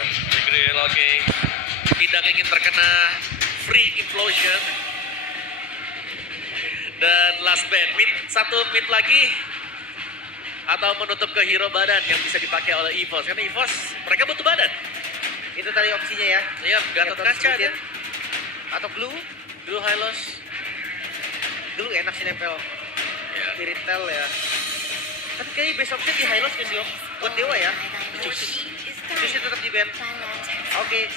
Grill, oke. Tidak ingin terkena free implosion. Dan last band, satu mid lagi. Atau menutup ke hero badan yang bisa dipakai oleh EVOS. Karena EVOS, mereka butuh badan. Itu tadi opsinya ya. Iya, Gatot Kaca dia. Atau glue. Glue Hylos. Glue enak sih nempel. Ya. Spiritel ya. Tapi kayaknya best option di Hylos sih Om. Buat Dewa ya. Cus tetap di band. Oke.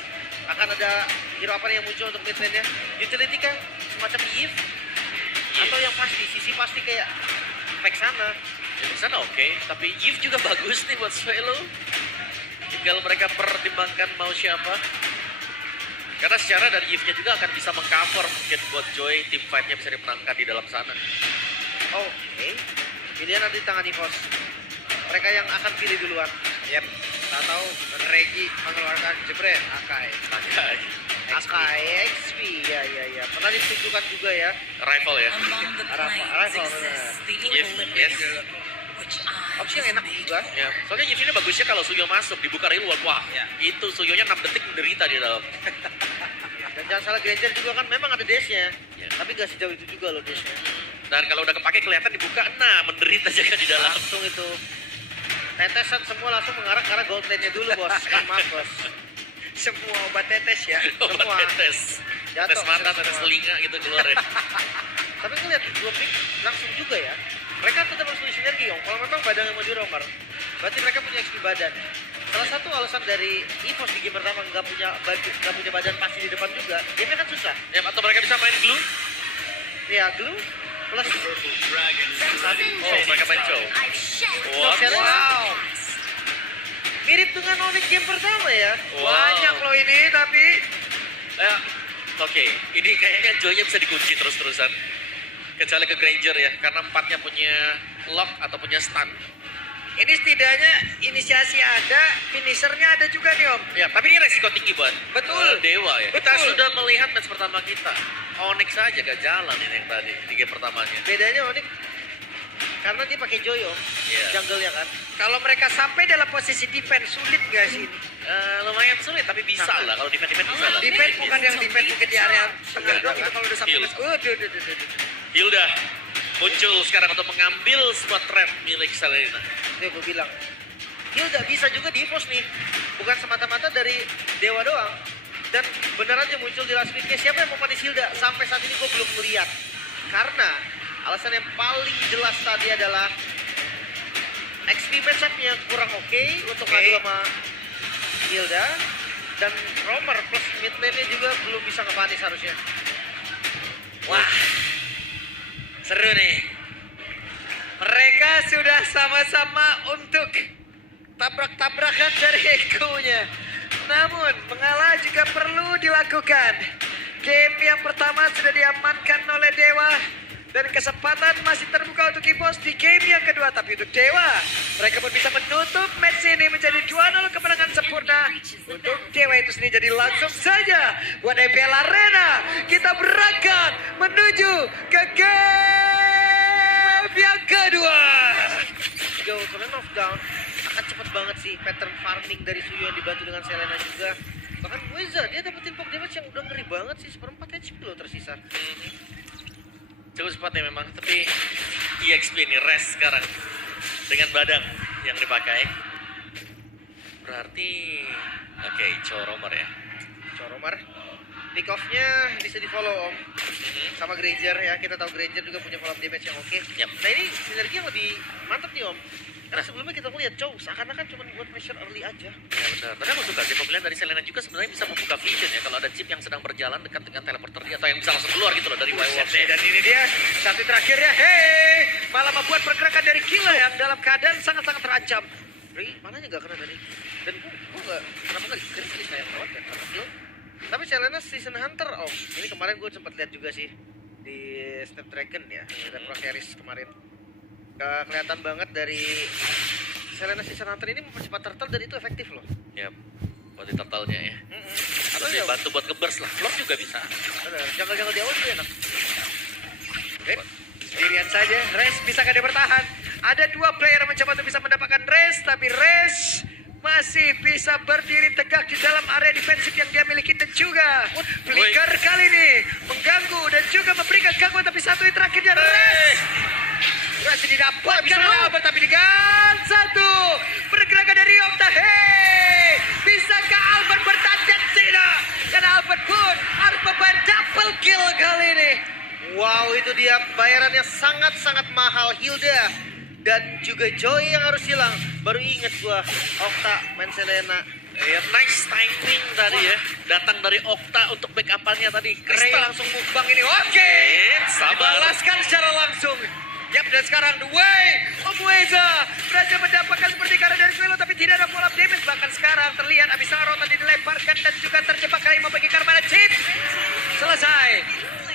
Akan ada hero apa nih yang muncul untuk mid lane-nya? Utility kah? Semacam Eve? Atau yang pasti, sisi pasti kayak Vexana. Ya, di sana oke, tapi Eve juga bagus nih buat Swelo. Tinggal mereka pertimbangkan mau siapa. Karena secara dari Eve-nya juga akan bisa mengcover mungkin buat Joy, tim fight-nya bisa dimenangkan di dalam sana. Oke. Pilihan ada di tangan EVOS. Mereka yang akan pilih duluan. Yap. Atau Regi mengeluarkan jebret Akai. Akai XP, ya. Pernah ditunjukkan juga ya. Rival ya. Rival benar. Yes. Opsi yang enak juga. Ya, soalnya Eve ini bagusnya kalau Suyo masuk, dibuka reload, wah, Ya. itu Suyonya 6 detik menderita di dalam. Dan jangan salah Granger juga kan memang ada dash-nya. Ya. Tapi gak sejauh itu juga loh dash-nya. Dan kalau udah kepake kelihatan dibuka, nah menderita juga di dalam. Langsung itu. Tetesan semua langsung mengarah ke arah gold lane-nya dulu bos. Kan maaf bos. Semua obat tetes ya. Obat semua. tetes. Jatuh Tetes mata, semua. tetes telinga gitu keluar ya. Tapi ngeliat dua pick langsung juga ya. Mereka tetap harus punya sinergi Om. Kalau memang badan yang mau diromar, berarti mereka punya XP badan. Salah satu alasan dari EVOS di game pertama nggak punya badan pasti di depan juga, game kan susah. Ya, atau mereka bisa main glue. Ya glue plus Oh, mereka main show. What? wow. Mirip dengan Onyx game pertama ya. Wow. Banyak loh ini tapi Ya, oke. Ini kayaknya Joy-nya bisa dikunci terus-terusan. Kecuali ke Granger ya, karena empatnya punya lock atau punya stun. ini setidaknya inisiasi ada, finishernya ada juga nih Om. Ya, tapi ini resiko tinggi buat Betul. Dewa ya. Kita Betul. sudah melihat match pertama kita. Onyx saja gak jalan ini yang tadi di game pertamanya. Bedanya Onyx karena dia pakai Joy Om, Iya. jungle-nya kan. Kalau mereka sampai dalam posisi defense sulit gak sih ini? Lumayan sulit, tapi bisa lah. Kalau defense bisa lah. Defense bukan yang defense mungkin di area tengah doang itu kalau udah sampai Heal. ke Hilda muncul sekarang untuk mengambil semua trap milik Selena. Itu gue bilang. Dia udah bisa juga di EVOS nih. Bukan semata-mata dari Dewa doang. Dan beneran aja muncul di last pick-nya. Siapa yang mau panis Hilda? Sampai saat ini gue belum melihat. Karena alasan yang paling jelas tadi adalah XP matchup-nya kurang oke untuk ngadu sama Hilda. Dan Romer plus mid lane-nya juga belum bisa ngepanis harusnya. Wah, seru nih. Mereka sudah sama-sama untuk tabrak-tabrakan dari egonya. Namun, mengalah juga perlu dilakukan. Game yang pertama sudah diamankan oleh Dewa. Dan kesempatan masih terbuka untuk EVOS di game yang kedua. Tapi untuk Dewa, mereka pun bisa menutup match ini menjadi 2-0 kemenangan sempurna. Untuk Dewa itu sendiri, jadi langsung saja buat EPL Arena. Kita berangkat menuju ke game yang kedua. Go to lane of down akan cepet banget sih pattern farming dari Suyo yang dibantu dengan Selena juga. Bahkan Wizard dia dapetin pok damage yang udah ngeri banget sih, 1/4 HP loh tersisa. Cukup cepat ya memang, tapi EXP ini rest sekarang dengan badan yang dipakai. Berarti oke, Choromer ya. Choromer pick off-nya bisa di follow Om sama Granger ya. Kita tahu Granger juga punya follow up damage yang oke. Yap. Nah ini sinergi yang lebih mantap nih Om. Karena sebelumnya kita lihat Chow seakan-akan cuma buat measure early aja. Ya benar. Tapi aku suka sih pemilihan dari Selena juga sebenarnya bisa membuka vision ya kalau ada chip yang sedang berjalan dekat dengan teleporter dia atau yang bisa langsung keluar gitu loh dari Wirewalk. Dan ini dia satu terakhir ya. Hey, malah membuat pergerakan dari Killa yang dalam keadaan sangat-sangat terancam. Ri, mananya gak kena dari dan gua gak, kenapa gak dikritik sayang banget ya karena kill. Tapi Selena season hunter Om. Ini kemarin gue sempat lihat juga sih di Snapdragon ya, dan Pro Series kemarin. Kelihatan banget dari Selena season hunter ini mempercepat turtle dan itu efektif loh. Ya, buat di totalnya ya. Atau dia bantu buat nge-burst lah. Vlog juga bisa. Benar, jungle-jungle di awal juga enak. Oke, sendirian saja. Res bisa dia bertahan? Ada dua player yang mencoba untuk bisa mendapatkan Res, tapi Res masih bisa berdiri tegak di dalam area defensif yang dia miliki dan juga flicker kali ini mengganggu dan juga memberikan gangguan, tapi satu yang terakhirnya Res didapatkan oleh Albert, tapi dengan satu pergerakan dari Okta. Hey, bisakah Albert bertahan? Tidak, karena Albert pun harus membayar double kill kali ini. Wow, itu dia bayarannya sangat-sangat mahal. Hilda dan juga Joy yang harus hilang. Baru inget gua, Okta main Selena. Ya, nice timing tadi ya. Datang dari Okta untuk backup-annya tadi. Ray Crystal langsung mukbang ini. Oke, sabar. dibalaskan secara langsung. Yap, dan sekarang The Way of Weza berhasil mendapatkan seperti karena dari Swelo, tapi tidak ada follow up damage. Bahkan sekarang terlihat Abyssal Row tadi dilemparkan dan juga terjebak kali membagi Karmana Chip. Selesai.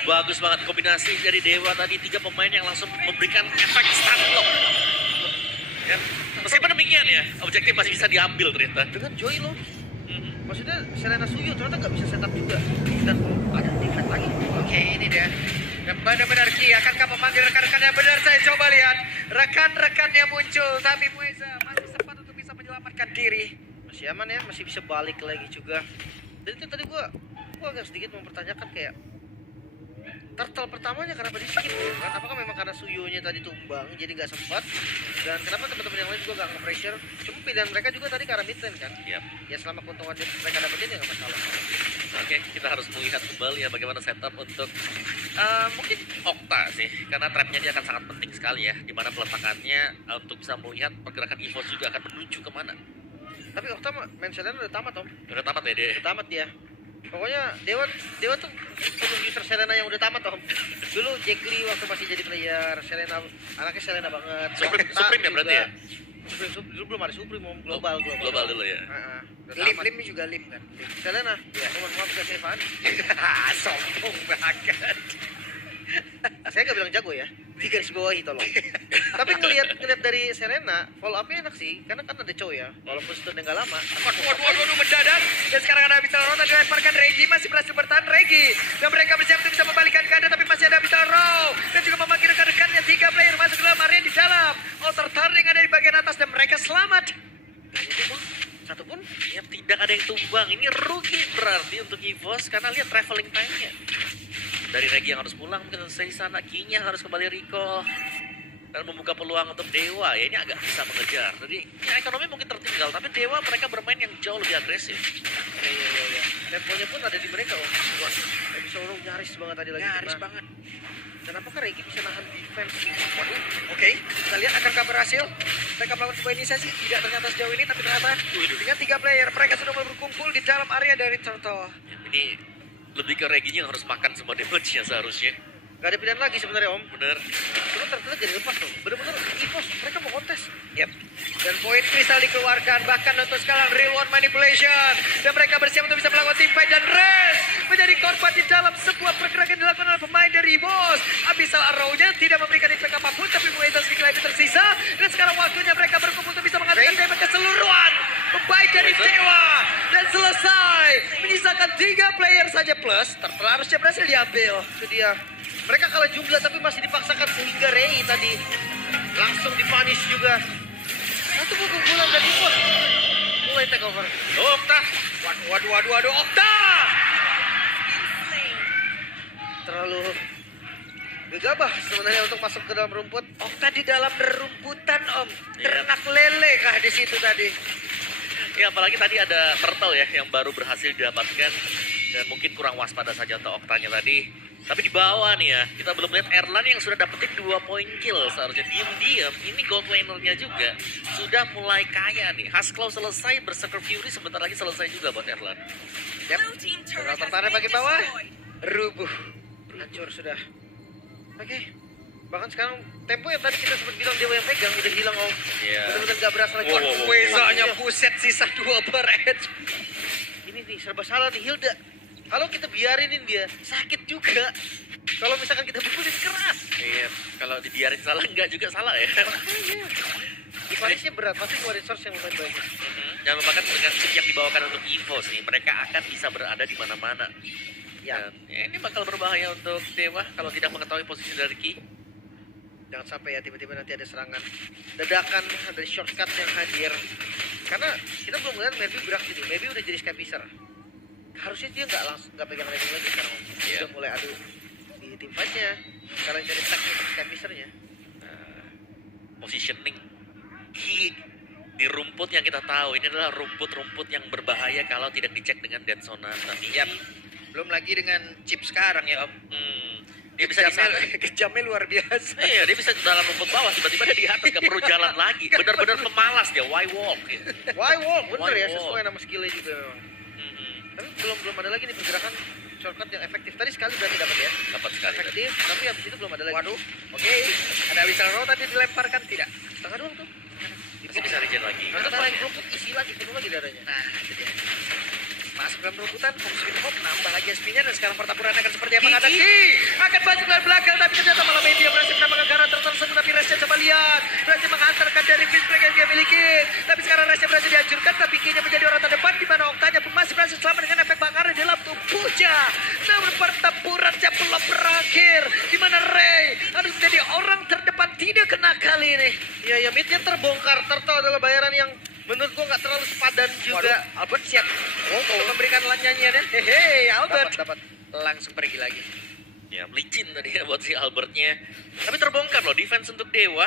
Bagus banget kombinasi dari Dewa tadi. 3 pemain yang langsung memberikan efek stun lock. Ya. Meskipun demikian ya, objektif masih bisa diambil ternyata. Dengan Joy loh. Maksudnya Selena Suyo ternyata nggak bisa setup juga. Dan ada defense lagi. Oke, ini dia. Dan benar-benar Ki, akankah memanggil rekan-rekannya? Benar, saya coba lihat. Rekan-rekannya muncul, tapi Mueza masih sempat untuk bisa menyelamatkan diri. Masih aman ya, masih bisa balik lagi juga. Dan itu tadi gua agak sedikit mempertanyakan kayak turtle pertamanya kenapa di skip ya kan? Apakah memang karena Suyonya tadi tumbang jadi gak sempat? Dan kenapa teman-teman yang lain juga gak nge-pressure? Cuma pilihan mereka juga tadi ke arah mid lane kan? Yap. Ya selama keuntungan mereka dapetin ya gak masalah. Oke, kita harus melihat kembali ya bagaimana setup untuk mungkin Okta sih, karena trapnya dia akan sangat penting sekali ya, dimana peletakannya untuk bisa melihat pergerakan EVOS juga akan menuju kemana. Tapi Okta main Selena udah tamat Om. Udah tamat ya dia. Udah tamat dia. Pokoknya Dewa tuh perlu user Selena yang udah tamat Om. Dulu Jack Lee waktu masih jadi player Selena, anaknya Selena banget. Supreme ya berarti ya? Supreme, dulu belum ada Supreme Om, global. Global dulu ya. Udah Lim tamat. juga lim kan. Selena, ya teman maaf gak Evan. Sombong banget. Saya gak bilang jago ya, di garis bawahi tolong. Tapi ngelihat dari Selena, follow up-nya enak sih, karena kan ada cowok ya, walaupun stunnya gak lama. Waduh, mendadak. Dan sekarang ada Abyssal Row tadi dilemparkan Regi, masih berhasil bertahan Regi. Dan mereka bersiap untuk bisa membalikan keadaan, tapi masih ada Abyssal Row. Dan juga memanggil rekan-rekannya, 3 player masuk ke dalam area di dalam. Outer Turning ada di bagian atas dan mereka selamat. Dan itu Bang, satu pun Ya tidak ada yang tumbang. Ini rugi berarti untuk EVOS karena lihat traveling time-nya. Dari Regi yang harus pulang mungkin selesai di sana, Kinya harus kembali recall dan membuka peluang untuk Dewa. Ya ini agak bisa mengejar. Jadi ya, ekonomi mungkin tertinggal, tapi Dewa mereka bermain yang jauh lebih agresif. iya. Levelnya pun ada di mereka Om. Wah, Episode Row nyaris banget tadi lagi. Nyaris kena. banget. Dan apakah Regi bisa nahan defense nih? Waduh, oke. Kita lihat akankah berhasil. Mereka melakukan sebuah inisiasi, tidak ternyata sejauh ini, tapi ternyata dengan 3 player mereka sudah mulai berkumpul di dalam area dari Turtle. Ya, ini lebih ke Reginya yang harus makan semua damage-nya seharusnya. Gak ada pilihan lagi sebenarnya Om. Bener. Cuma ternyata jadi lepas tuh. Bener-bener EVOS, mereka mau kontes. Yep. Dan poin kristal dikeluarkan, bahkan untuk sekarang real one manipulation. Dan mereka bersiap untuk bisa melakukan team fight dan Rest menjadi korban di dalam sebuah pergerakan dilakukan oleh pemain dari EVOS. Abyssal Arrow-nya tidak memberikan impact apapun, tapi Mueza sedikit lagi tersisa. Dan sekarang waktunya mereka berkumpul untuk bisa mengatakan damage keseluruhan. Pemain dari Dewa. Dan selesai. Menyisakan 3 player saja plus. Turtle harusnya berhasil diambil. Itu dia. Mereka kalah jumlah tapi masih dipaksakan sehingga Ray tadi langsung dipunish juga. Satu keunggulan dari EVOS. Mulai take over. Okta. Waduh, Okta! Terlalu gegabah sebenarnya untuk masuk ke dalam rumput. Okta di dalam rumputan Om. Iya. Ternak lele kah di situ tadi? Ya apalagi tadi ada Turtle ya yang baru berhasil didapatkan dan mungkin kurang waspada saja untuk Oktanya tadi. Tapi di bawah nih ya, kita belum lihat Erlan yang sudah dapetin 2 poin kill seharusnya diam-diam. Ini gold lanernya juga sudah mulai kaya nih. Haskell selesai, Berserker Fury sebentar lagi selesai juga buat Erlan. Yap. Kalau tertarik bagian bawah, rubuh. Hancur sudah. Oke. Bahkan sekarang tempo yang tadi kita sempat bilang Dewa yang pegang udah hilang Om. Iya. Bener-bener gak berasa lagi. Wow. Wezanya buset sisa 2 per edge. Ini nih serba salah nih Hilda. Kalau kita biarinin dia sakit juga. Kalau misalkan kita pukulin keras. Iya, kalau dibiarin salah enggak juga salah ya. Dipunishnya berat, pasti keluar resource yang lumayan banyak. Jangan lupakan dengan chip yang dibawakan untuk EVOS nih, mereka akan bisa berada di mana-mana. Ya. Dan, ya, ini bakal berbahaya untuk Dewa kalau tidak mengetahui posisi dari Ki. Jangan sampai ya tiba-tiba nanti ada serangan dadakan dari shortcut yang hadir. Karena kita belum lihat Maybe berak sini. Maybe udah jadi Skypicer. Harusnya dia nggak pegang rating lagi sekarang. Iya. Udah mulai adu di tim fight-nya. Sekarang cari tag untuk Skypicer-nya. Positioning key di rumput yang kita tahu ini adalah rumput-rumput yang berbahaya kalau tidak dicek dengan dead zone. Tapi Yap. Belum lagi dengan chip sekarang ya Om. dia bisa di sana. Kejamnya luar biasa. Iya, dia bisa dalam rumput bawah, tiba-tiba dia di atas, gak perlu jalan lagi. Benar-benar pemalas dia, why walk? Gitu. Why walk? Bener Why ya, walk? sesuai nama skillnya juga memang. Tapi belum ada lagi nih pergerakan shortcut yang efektif. Tadi sekali berarti dapat ya. Dapat sekali. Efektif, tapi habis itu belum ada lagi. Waduh. Oke. Ada Whistle Roll tadi dilemparkan tidak? Setengah doang tuh. Masih bisa regen lagi. Nanti main rumput isi lagi, penuh lagi darahnya. Nah, itu dia. Masuk dalam rumputan, Home Sweet Home nambah lagi SP-nya dan sekarang pertempuran akan seperti apa? Ada Ki akan baju ke belakang tapi ternyata malah media berhasil menambahkan karakter tersebut tapi Resnya coba lihat berhasil menghantarkan dari fist break yang dia miliki tapi sekarang Resnya berhasil dihancurkan tapi Ki-nya menjadi orang terdepan di mana Oktanya pun masih berhasil selamat dengan efek bakaran di dalam tubuhnya namun pertempurannya belum berakhir di mana Ray harus menjadi orang terdepan tidak kena kali ini. Iya, ya midnya terbongkar. Turtle adalah bayaran yang menurut gua nggak terlalu sepadan juga. Waduh, Albert siap untuk memberikan nyanyiannya. Hehe, Albert Dapat. langsung pergi lagi. Ya, licin tadi ya buat si Albertnya. Tapi terbongkar loh defense untuk Dewa.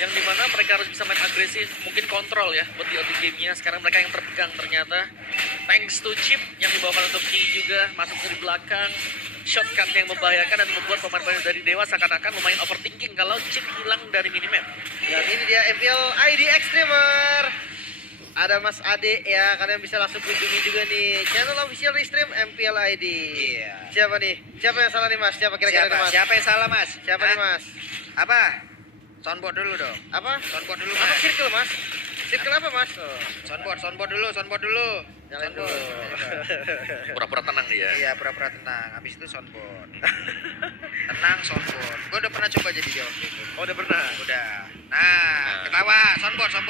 Yang dimana mereka harus bisa main agresif, mungkin kontrol ya buat di auto gamenya. Sekarang mereka yang terpegang ternyata. Thanks to Chip yang dibawakan untuk Ki juga masuk dari belakang. Shotgun yang membahayakan dan membuat pemain-pemain dari Dewa seakan-akan lumayan overthinking kalau Chip hilang dari minimap. Dan ini dia MPL ID Extremer. Ada Mas Ade ya, kalian bisa langsung kunjungi juga nih channel official Restream MPL ID. Iya. Siapa nih? Siapa yang salah nih Mas? Siapa kira-kira nih Mas? Siapa yang salah Mas? Siapa nih Mas? Apa? Soundboard dulu dong. Apa? Soundboard dulu Apa Mas. circle Mas? Circle apa Mas? Oh, Soundboard dulu. nyalain dulu. Pura-pura tenang dia. Iya, pura-pura tenang. Habis itu soundboard. Tenang soundboard. Gue udah pernah coba jadi dia waktu itu. Oh, udah pernah. Udah. Nah, ketawa. Soundboard. Nah.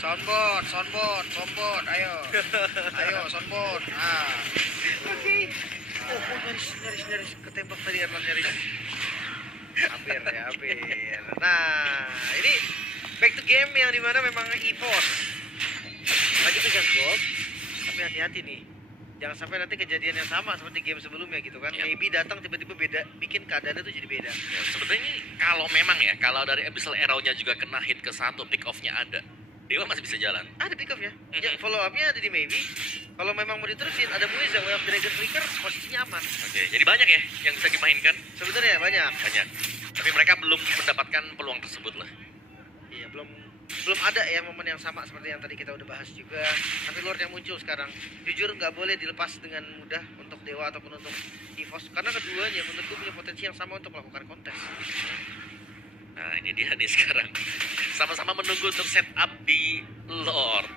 Soundboard. Ayo, soundboard. Nah. Oke. Oh, nyaris ketembak tadi Erlan nyaris. Hampir. Nah, ini back to game yang dimana memang EVOS lagi pegang gold, tapi hati-hati nih. Jangan sampai nanti kejadian yang sama seperti game sebelumnya gitu kan. Ya. Maybe datang tiba-tiba beda, bikin keadaannya tuh jadi beda. Ya, sebenarnya ini kalau memang ya, kalau dari Abyssal Arrow-nya juga kena hit ke satu, pick off-nya ada. Dewa masih bisa jalan. Ada pick up ya. Ya follow up-nya ada di Maybe. Kalau memang mau diterusin ada Muiza, Way of Dragon Flicker, posisinya aman. Oke, jadi banyak ya yang bisa dimainkan. Sebenarnya banyak. Banyak. Tapi mereka belum mendapatkan peluang tersebut lah. Iya, belum ada ya momen yang sama seperti yang tadi kita udah bahas juga. Tapi Lord yang muncul sekarang, jujur nggak boleh dilepas dengan mudah untuk Dewa ataupun untuk EVOS karena keduanya menurutku punya potensi yang sama untuk melakukan kontes. Nah, ini dia nih sekarang. Sama-sama menunggu untuk setup di Lord.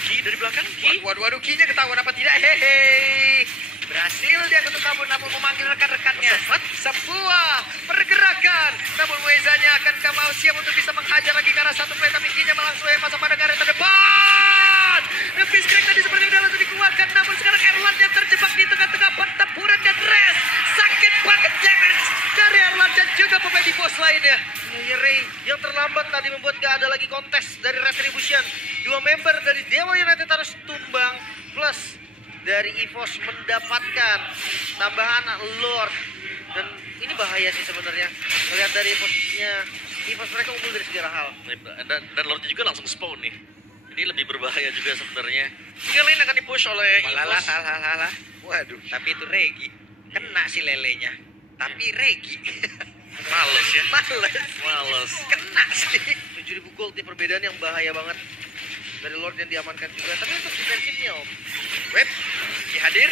Ki dari belakang, Ki. Waduh, Ki-nya ketahuan apa tidak? Hehe. Berhasil dia untuk kabur namun memanggil rekan-rekannya. Sebuah pergerakan. Namun Muezanya akankah mau siap untuk bisa menghajar lagi ke arah satu play tapi Ki-nya langsung masuk pada garis terdepan. Nefis Crack tadi seperti udah langsung dikeluarkan. Namun sekarang Erlan yang terjebak di tengah-tengah pertempuran dan rest. Sakit banget damage dari Erlan dan juga pemain di bos lainnya. Ya, Ray yang terlambat tadi membuat gak ada lagi kontes dari Retribution. Dua member dari Dewa United harus tumbang plus dari EVOS mendapatkan tambahan Lord. Dan ini bahaya sih sebenarnya. Melihat dari posisinya EVOS mereka unggul dari segala hal. Dan Lordnya juga langsung spawn nih. Ini lebih berbahaya juga sebenarnya. Tiga lain akan dipush oleh Walah, EVOS. halah. Waduh, tapi itu Regi. Kena si lelenya. Tapi Regi. Males ya. Males. Kena sih. 7.000 gold nih perbedaan yang bahaya banget. Dari Lord yang diamankan juga. Tapi untuk defensifnya Om. Web, hadir.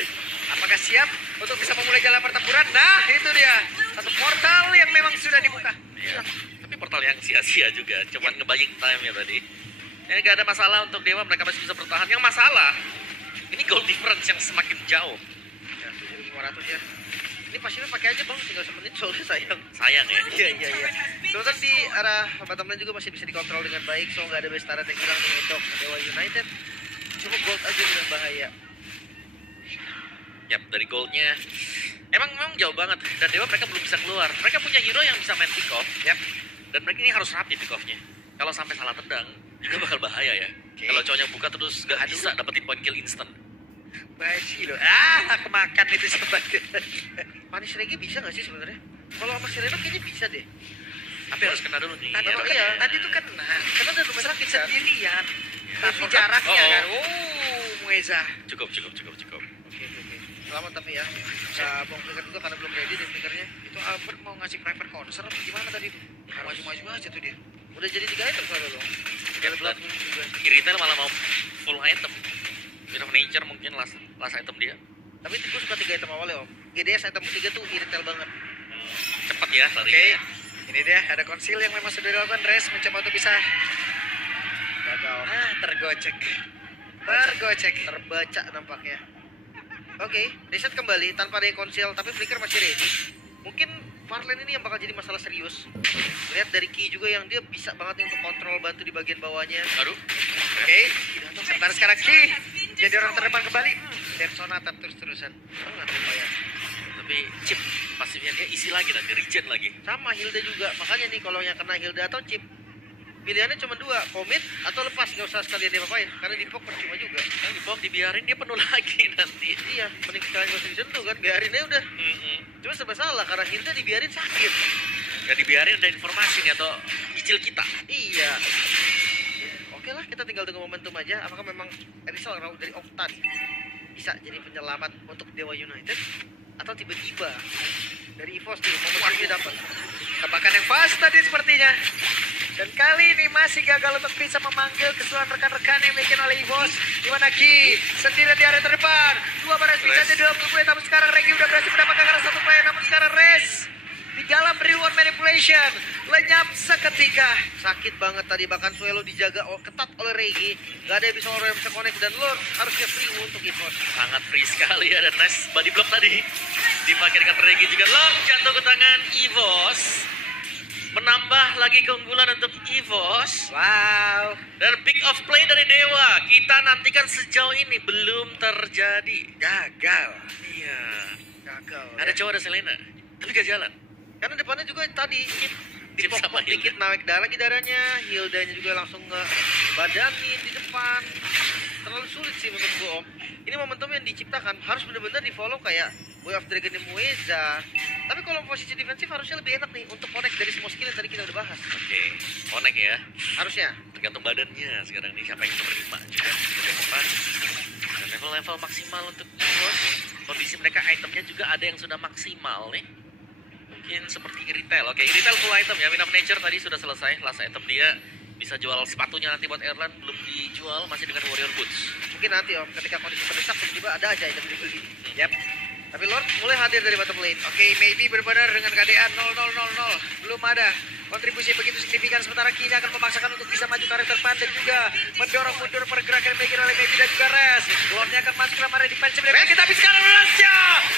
Apakah siap untuk bisa memulai jalan pertempuran? Nah, itu dia. Satu portal yang memang sudah dibuka. Iya. Tapi portal yang sia-sia juga. Cuman ngebaying time ya tadi. Ya gak ada masalah untuk Dewa. Mereka masih bisa bertahan. Yang masalah, ini goal difference yang semakin jauh. Ya 7.500 ya. Ini pasifnya pakai aja Bang, tinggal semenit soalnya sayang. Sayang ya. Iya. Sementara di arah bottom lane juga masih bisa dikontrol dengan baik, so nggak ada base turret yang hilang nih untuk Dewa United. Cuma gold aja dengan bahaya. Yap, dari goldnya memang jauh banget. Dan Dewa mereka belum bisa keluar. Mereka punya hero yang bisa main pick off. Yap. Dan mereka ini harus rapi pick off-nya. Kalau sampai salah tendang, juga bakal bahaya ya. Oke. Kalau cowoknya buka terus gak bisa dapetin point kill instant. Baji loh. Kemakan itu sebagai. Punish Regi bisa nggak sih sebenarnya? Kalau sama Serena kayaknya bisa deh. Tapi harus kena dulu nih. Tadi ya. tuh iya. tadi tuh kena. Karena ada rumah sakit kan. Sendirian. Tapi Oh, jaraknya oh. kan. Mueza. Cukup. Oke. Selamat tapi ya. Bisa bong flicker juga karena belum ready deh flickernya. Itu Albert mau ngasih private concert atau gimana tadi tuh? Maju-maju aja tuh dia. Udah jadi 3 item soalnya loh. Dari belakang juga. Iritel malah mau full item. Win of Nature mungkin last item dia. Tapi gue suka 3 item awalnya om. GDS item ketiga tuh irritel banget. Cepat ya Oke. larinya. Ini dia ada konsil yang memang sudah dilakukan. Res mencoba untuk bisa Gagal. tergocek. Terbaca nampaknya. Oke, reset kembali tanpa ada konsil tapi flicker masih ready. Mungkin Farlane ini yang bakal jadi masalah serius. Lihat dari Ki juga yang dia bisa banget untuk kontrol bantu di bagian bawahnya. Aduh. Oke. Sebentar sekarang Ki. Jadi orang terdepan kembali. Persona terus-terusan. Sangat lumayan. Tapi chip pasifnya dia isi lagi nanti regen lagi. Sama Hilda juga. Makanya nih kalau yang kena Hilda atau chip, pilihannya cuma 2, commit atau lepas, nggak usah sekalian diapa-apain. Karena di poke percuma juga. Kan di box dibiarin dia penuh lagi nanti. Iya, mending sekalian nggak usah disentuh kan, biarin aja udah. Cuma serba salah karena Hilda dibiarin sakit. Gak dibiarin ada informasi nih atau cicil kita. Iya. Oke lah, kita tinggal tunggu momentum aja. Apakah memang Erisol Raul dari Octan bisa jadi penyelamat untuk Dewa United? Atau tiba-tiba dari EVOS nih, momentumnya dapat. Tebakan yang pas tadi sepertinya. Dan kali ini masih gagal untuk bisa memanggil keseluruhan rekan-rekan yang bikin oleh Evos. Di mana Ki sendirian di area terdepan. 2 baris bisa di dalam tubuh, tapi sekarang Regi udah berhasil mendapatkan karena 1 player. Namun sekarang Res di dalam reward manipulation lenyap seketika. Sakit banget tadi, bahkan Suelo dijaga ketat oleh Regi. Gak ada yang bisa orang yang bisa connect dan Lord harusnya free untuk EVOS. Sangat free sekali ada nice body block tadi. Dipakai dengan Regi juga. Lock jatuh ke tangan EVOS. Menambah lagi keunggulan untuk EVOS. Wow. Dan pick off play dari Dewa. Kita nantikan sejauh ini belum terjadi. Gagal. Iya. Gagal. Ada cowok ada Selena. Tapi gak jalan. Karena depannya juga tadi Chip Chip sama dipok dikit naik darah lagi darahnya. Hildanya juga langsung ngebadanin di depan. Terlalu sulit sih menurut gue om. Ini momentum yang diciptakan harus benar-benar di follow kayak Boy of Dragon Mueza. Tapi kalau posisi defensif harusnya lebih enak nih untuk connect dari semua skill yang tadi kita udah bahas. Oke. Connect ya. Harusnya. Tergantung badannya sekarang nih. Siapa yang nomor 5 juga. Bagian depan. Dan level-level maksimal untuk EVOS. Kondisi mereka itemnya juga ada yang sudah maksimal nih. Mungkin seperti Iritel. Oke, Iritel full item ya. Win of Nature tadi sudah selesai. Last item dia bisa jual sepatunya nanti buat Erlan. Belum dijual, masih dengan Warrior Boots. Mungkin nanti om ketika kondisi mendesak tiba-tiba ada aja item dibeli. Yap. Tapi Lord mulai hadir dari bottom lane. Oke, maybe benar dengan keadaan 0-0-0-0. Belum ada kontribusi begitu signifikan. Sementara Kini akan memaksakan untuk bisa maju ke area depan dan juga mendorong mundur pergerakan bagian oleh Maybe dan juga Res. Lordnya akan masuk ke dalam area defensive dari tapi sekarang Resnya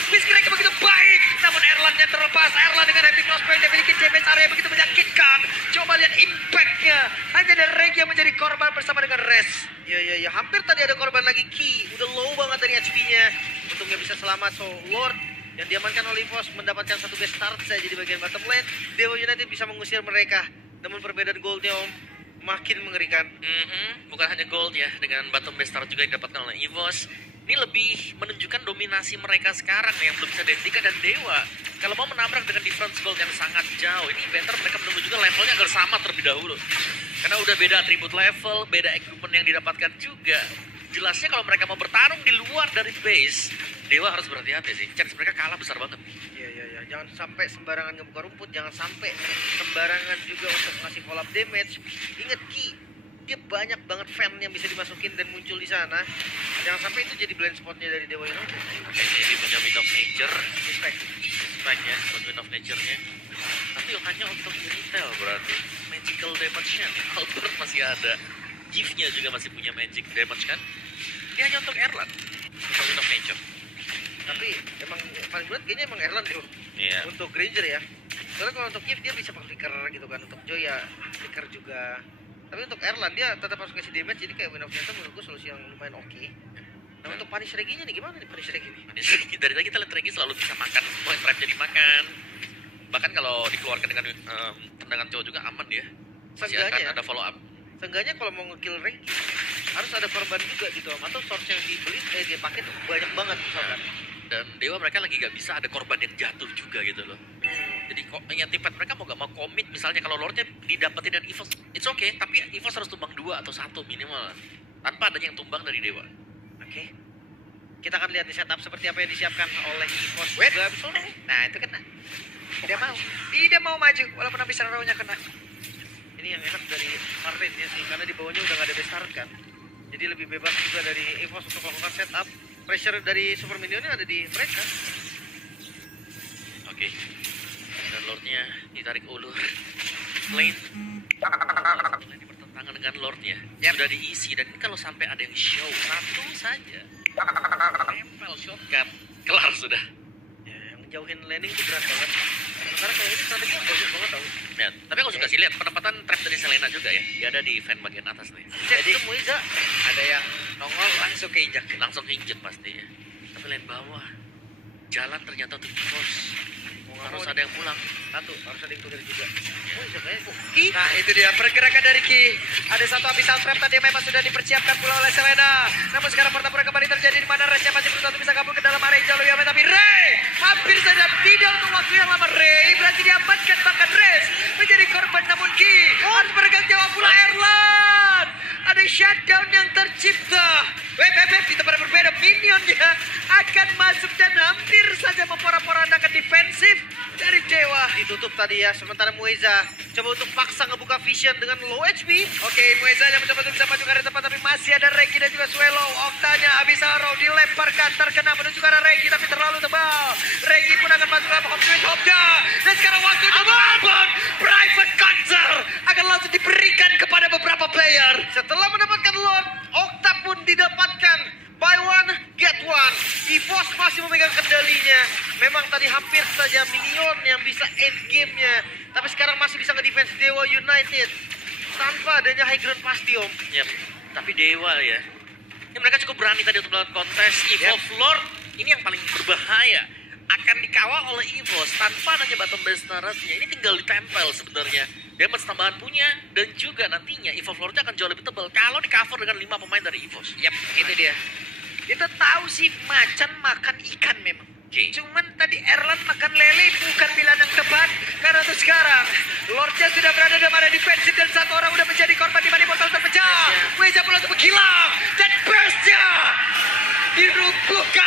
Biskrek begitu baik. Namun Erlannya terlepas. Erlan dengan heavy crossbow yang memiliki damage area begitu menyakitkan. Coba lihat impactnya. Hanya dari Regi yang menjadi korban bersama dengan Res. Ya, hampir tadi ada korban lagi Ki. Udah low banget dari HP-nya. Untungnya bisa selamat. So, Lord yang diamankan oleh EVOS mendapatkan 1 best start saja di bagian bottom lane. Dewa United bisa mengusir mereka. Namun perbedaan goldnya om makin mengerikan. Bukan hanya gold ya, dengan bottom base start juga yang didapatkan oleh EVOS. Ini lebih menunjukkan dominasi mereka sekarang yang belum bisa dihentikan. Dan Dewa kalau mau menabrak dengan difference gold yang sangat jauh, ini better mereka menunggu juga levelnya agar sama terlebih dahulu. Karena udah beda atribut level, beda equipment yang didapatkan juga. Jelasnya kalau mereka mau bertarung di luar dari base, Dewa harus berhati-hati sih. Chance mereka kalah besar banget. Ya, jangan sampai sembarangan ngebuka rumput, jangan sampai sembarangan juga untuk ngasih follow up damage. Ingat Ki, dia banyak banget fan yang bisa dimasukin dan muncul di sana. Jangan sampai itu jadi blind spotnya dari Dewa United. Oke, ini punya Win of Nature. Respect. Respect ya, buat Win of Nature-nya. Tapi hanya untuk retail berarti. Magical damage-nya. Albert masih ada. Gift-nya juga masih punya magic damage kan. Ini hanya untuk Erlan. Untuk Win of Nature. Tapi emang paling berat kayaknya emang Erlan tuh. Iya. Untuk Granger ya. Soalnya kalau untuk Gift dia bisa pakai flicker gitu kan. Untuk Joy ya flicker juga. Tapi untuk Erlan dia tetap harus kasih damage. Jadi kayak Win of Nature menurut gue solusi yang lumayan oke. Nah untuk punish Reginya nih gimana nih punish Regi nih? Dari tadi kita lihat Regi selalu bisa makan. Point trap-nya dimakan. Bahkan kalau dikeluarkan dengan tendangan cowok juga aman dia. Masih Seenggaknya akan ya. ada follow up. Seenggaknya kalau mau nge-kill Regi harus ada korban juga gitu Om. Atau source yang dibeli, dia pakai tuh banyak banget misalkan. Dan Dewa mereka lagi gak bisa ada korban yang jatuh juga gitu loh. Jadi kok yang tipe mereka mau gak mau komit misalnya kalau Lordnya didapetin dan EVOS, it's okay, tapi EVOS harus tumbang 2 atau 1 minimal. Tanpa adanya yang tumbang dari Dewa. Oke. Kita akan lihat di setup seperti apa yang disiapkan oleh EVOS. Wait. Juga Absolo. Nah, itu kena. Tidak mau maju walaupun habis nya kena. Ini yang enak dari Martinnya sih, karena di bawahnya udah gak ada bestart kan. Jadi lebih bebas juga dari EVOS untuk melakukan setup. Pressure dari Super Minionnya ada di mereka. Oke. Dan Lordnya ditarik ulur. Lane. Lane bertentangan dengan Lordnya. Sudah diisi dan kalau sampai ada yang show satu saja. Nempel shotgun. Kelar sudah. Ya, yang jauhin landing itu berat banget. Sementara kayak ini strateginya bagus banget tau. Ya, tapi aku suka sih lihat penempatan trap dari Selena juga ya. Dia ada di fan bagian atas nih. Cek Jadi- itu Muiza. Ada yang nongol langsung keinjak. Langsung injek pasti ya. Tapi lane bawah. Jalan ternyata tuh EVOS. Harus ada yang pulang. Satu, harus ada yang clear juga. Muiza kayaknya kok. Nah, itu dia pergerakan dari Ki. Ada satu abyssal trap tadi memang sudah dipersiapkan pula oleh Selena. Namun sekarang pertempuran kembali terjadi di mana Resnya masih berusaha untuk bisa kabur ke dalam area jauh lebih aman. Tapi Ray hampir saja tidak untuk waktu yang lama. Ray berarti diamankan, bahkan Res menjadi korban. Namun Ki harus bergerak jawab pula Erlan. Ada shutdown yang tercipta. Web di tempat yang berbeda, minionnya akan masuk dan hampir saja memporak-porandakan defensif dari Dewa. Ditutup tadi ya, sementara Muiza coba untuk paksa ngebuka vision dengan low HP. Oke, Mueza yang mencoba untuk bisa maju ke arah depan, tapi masih ada Regi dan juga Swelo. Oktanya Abyssal Row dilemparkan, terkena menuju ke arah Regi, tapi terlalu tebal. Regi pun akan masuk ke arah home switch Hopda. Dan sekarang waktu untuk Albon. Private Cancer akan langsung diberikan kepada beberapa player. Setelah mendapatkan Lord, Okta pun didapatkan. Buy one, get one. EVOS masih memegang kendalinya. Memang tadi hampir saja Minion yang bisa end game-nya. Tapi sekarang masih bisa nge-defense Dewa United. Tanpa adanya high ground pasti Om. Ya, tapi Dewa ya. Ya mereka cukup berani tadi untuk melakukan kontes. Evolve Lord ini yang paling berbahaya. Akan dikawal oleh EVOS tanpa adanya bottom base turret-nya. Ini tinggal ditempel sebenarnya. Damage tambahan punya dan juga nantinya Evolve Lord-nya akan jauh lebih tebal kalau di cover dengan 5 pemain dari EVOS. Yap, itu dia. Kita tahu sih macan makan ikan memang. Oke. Cuman tadi Erlan makan lele bukan pilihan yang tepat. Karena untuk sekarang Lordnya sudah berada dalam area defensif dan satu orang udah menjadi korban di mana portal terpecah. Weza pulang untuk menghilang dan burstnya dirumpuhkan